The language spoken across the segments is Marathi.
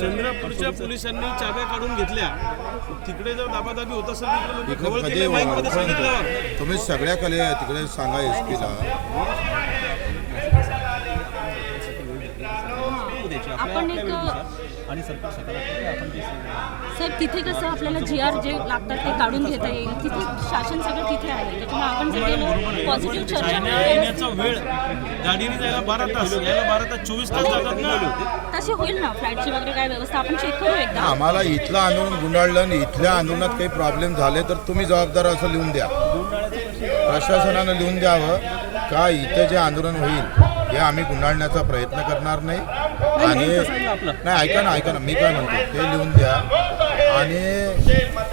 चंद्रपूरच्या पोलिसांनी चाब्या काढून घेतल्या, तिकडे जर दाबादाबी होत असेल तिकडे तुम्ही सगळ्या कले तिकडे सांगा एसपीला। आपण एक आणि सरकार सकारात्मक आपण साहेब तिथे कसं आपल्याला GR जे लागतात ते काढून घेता येईल, तिथे शासन सगळं तिथे आहे, त्याच्यामुळे आपण जर गेलो पॉझिटिव्ह चर्चा येण्याचा वेळ गाडीने जायला 12 तास, यायला 12 तास 24 तास जातात ना, तशी होईल ना फ्लाईटची वगैरे काय व्यवस्था आपण चेक करू एकदा। आम्हाला इथलं आंदोलन गुंडाळलं आणि इथल्या आंदोलनात काही प्रॉब्लेम झाले तर तुम्ही जबाबदार असं लिहून द्या, प्रशासनानं लिहून द्यावं का इथे जे आंदोलन होईल हे आम्ही गुंडाळण्याचा प्रयत्न करणार नाही। आणि नाही ऐका ना मी काय म्हणतो ते लिहून द्या, आणि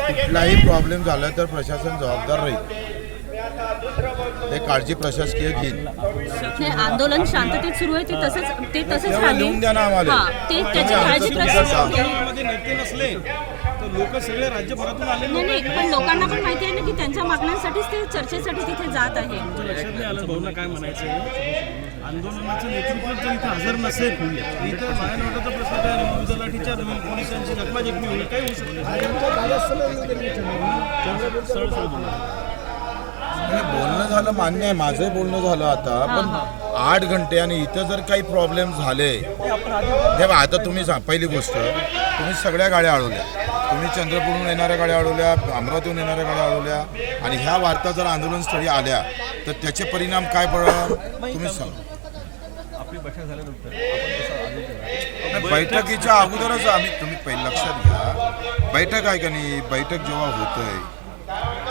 कुठलाही प्रॉब्लेम झाला तर प्रशासन जबाबदार राहील, ते काळजी प्रशासकीय घेईल। आंदोलन शांततेत सुरू आहे ते तसंच लिहून द्या ना आम्हाला, ते त्याची काळजी प्रशासन नेते नसले तर लोक सगळे राज्यभरातून आले नाही, पण लोकांना पण माहिती आहे ना की त्यांच्या मागण्यांसाठीच ते चर्चेसाठी तिथे जात आहे। लक्षात नाही आलं भाऊंना काय म्हणायचं, आंदोलनाचं नेतृत्व जर इथं हजर नसेल इथं मायानवाटाचा प्रश्न काय नाही, विविध लाठीचार्ज होईल, पोलिसांची जखमाजखमी होईल, काही होऊ बोलणं झालं मान्य आहे, माझं बोलणं झालं आता, पण 8 घंटे आणि इथं जर काही प्रॉब्लेम झाले तेव्हा आता तुम्ही पहिली गोष्ट तुम्ही सगळ्या गाड्या अडवल्या, तुम्ही चंद्रपूरहून येणाऱ्या गाड्या अडवल्या, अमरावतीहून येणाऱ्या गाड्या अडवल्या, आणि ह्या वार्ता जर आंदोलनस्थळी आल्या तर त्याचे परिणाम काय पडणार तुम्ही सांगा। आपली बैठक झाल्यानंतर बैठकीच्या अगोदरच तुम्ही पहिले लक्षात घ्या, बैठक आहे का नाही, बैठक जेव्हा होतोय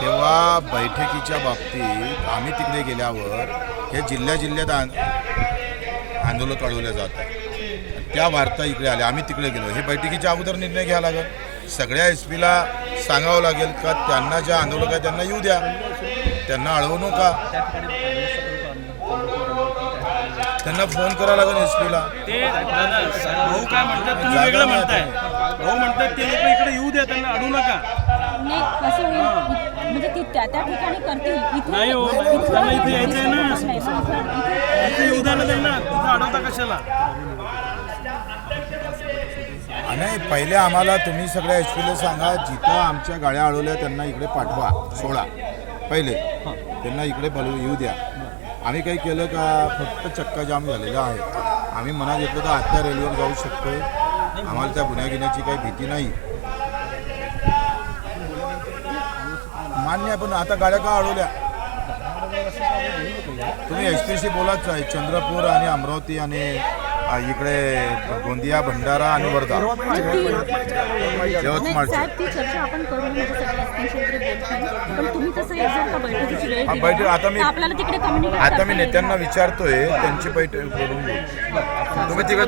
तेव्हा बैठकीच्या बाबतीत आम्ही तिकडे गेल्यावर हे जिल्ह्यात आंदोलन कळवल्या जातात, त्या वार्ता इकडे आल्या, आम्ही तिकडे गेलो, हे बैठकीच्या अगोदर निर्णय घ्यावा लागेल, सगळ्या एसपीला सांगावं लागेल का त्यांना जे आंदोलक आहे त्यांना येऊ द्या, त्यांना अडवू नका, त्यांना फोन करावा लागेल एसपीला। ते भाऊ काय म्हणतात तुम्ही वेगळं म्हणताय, भाऊ म्हणतात ते लोक इकडे येऊ द्या, त्यांना अडवू नका, नाही कसं होईल म्हणजे ती त्या ठिकाणी करतील, इथे नाही हो, त्यांना इथे यायचंय ना, इथे येऊ द्या ना त्यांना, तिथं अडवता कशाला। नाही पहिले आम्हाला तुम्ही सगळ्या एसपीला सांगा जिथं आमच्या गाड्या अडवल्या त्यांना इकडे पाठवा, सोडा, पहिले त्यांना इकडे येऊ द्या। आम्ही काही केलं का, फक्त चक्का जाम झालेला आहे, आम्ही मनात घेतलं तर आत्ता रेल्वेवर जाऊ शकतोय, आम्हाला त्या गुन्हा घेण्याची काही भीती नाही, मान्य आहे, पण आता गाड्या का अडवल्या तुम्ही एसपीशी बोलाच आहे, चंद्रपूर आणि अमरावती आणि इकडे गोंदिया, भंडारा आणि वर्धा, यवतमाळ बैठक आता मी नेत्यांना विचारतोय, त्यांची बैठक करून तुम्ही तिकडे